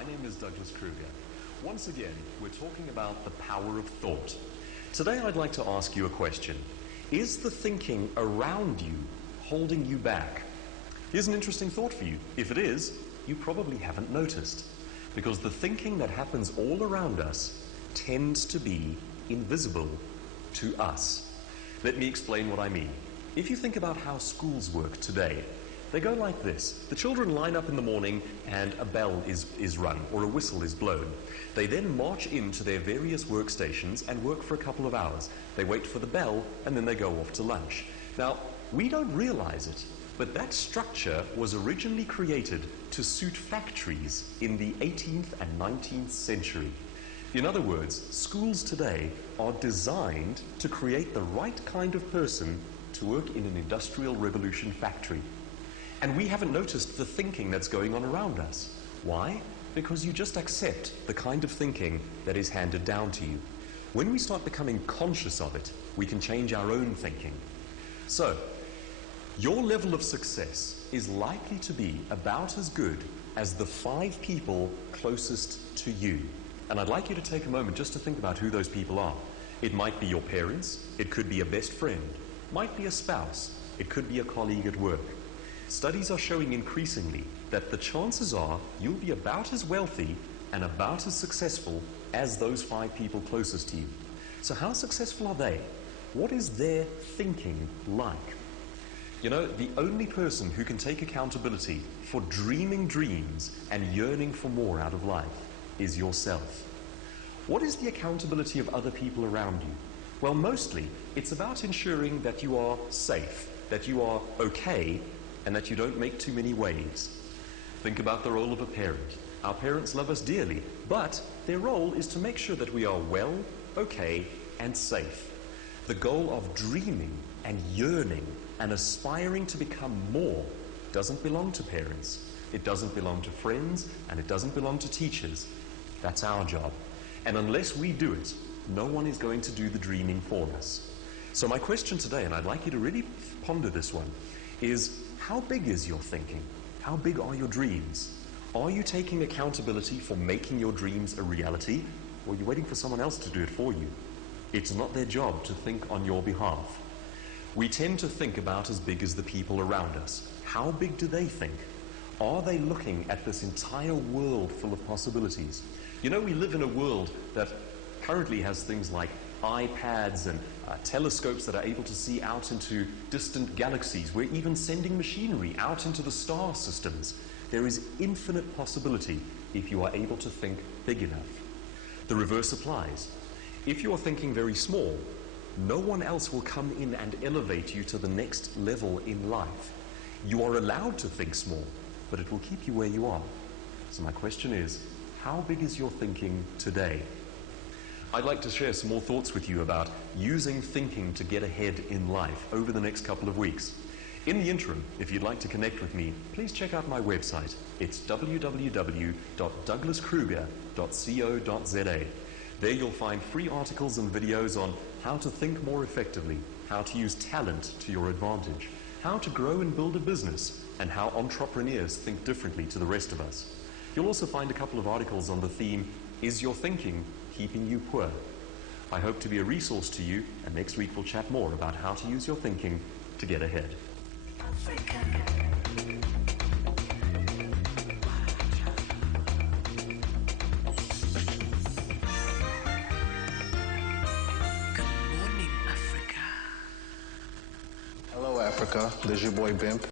my name is Douglas Kruger. Once again, we're talking about the power of thought. Today I'd like to ask you a question. Is the thinking around you holding you back? Here's an interesting thought for you. If it is, you probably haven't noticed, because the thinking that happens all around us tends to be invisible to us. Let me explain what I mean. If you think about how schools work today, they go like this. The children line up in the morning and a bell is rung or a whistle is blown. They then march into their various workstations and work for a couple of hours. They wait for the bell and then they go off to lunch. Now, we don't realize it, but that structure was originally created to suit factories in the 18th and 19th century. In other words, schools today are designed to create the right kind of person to work in an industrial revolution factory. And we haven't noticed the thinking that's going on around us. Why? Because you just accept the kind of thinking that is handed down to you. When we start becoming conscious of it, we can change our own thinking. So, your level of success is likely to be about as good as the 5 people closest to you. And I'd like you to take a moment just to think about who those people are. It might be your parents, it could be a best friend, might be a spouse, it could be a colleague at work. Studies are showing increasingly that the chances are you'll be about as wealthy and about as successful as those 5 people closest to you. So how successful are they? What is their thinking like? You know, the only person who can take accountability for dreaming dreams and yearning for more out of life is yourself. What is the accountability of other people around you? Well, mostly it's about ensuring that you are safe, that you are okay, and that you don't make too many waves. Think about the role of a parent. Our parents love us dearly, but their role is to make sure that we are well, okay, and safe. The goal of dreaming and yearning and aspiring to become more doesn't belong to parents. It doesn't belong to friends, and it doesn't belong to teachers. That's our job. And unless we do it, no one is going to do the dreaming for us. So my question today, and I'd like you to really ponder this one, is how big is your thinking? How big are your dreams? Are you taking accountability for making your dreams a reality, or are you waiting for someone else to do it for you? It's not their job to think on your behalf. We tend to think about as big as the people around us. How big do they think? Are they looking at this entire world full of possibilities? You know, we live in a world that currently has things like iPads and telescopes that are able to see out into distant galaxies. We're even sending machinery out into the star systems. There is infinite possibility if you are able to think big enough. The reverse applies. If you are thinking very small, no one else will come in and elevate you to the next level in life. You are allowed to think small, but it will keep you where you are. So my question is, how big is your thinking today? I'd like to share some more thoughts with you about using thinking to get ahead in life over the next couple of weeks. In the interim, if you'd like to connect with me, please check out my website. It's www.douglaskruger.co.za. There you'll find free articles and videos on how to think more effectively, how to use talent to your advantage, how to grow and build a business, and how entrepreneurs think differently to the rest of us. You'll also find a couple of articles on the theme, Is Your Thinking Keeping You Poor? I hope to be a resource to you, and next week we'll chat more about how to use your thinking to get ahead. Hello, Africa. This is your boy Bimp.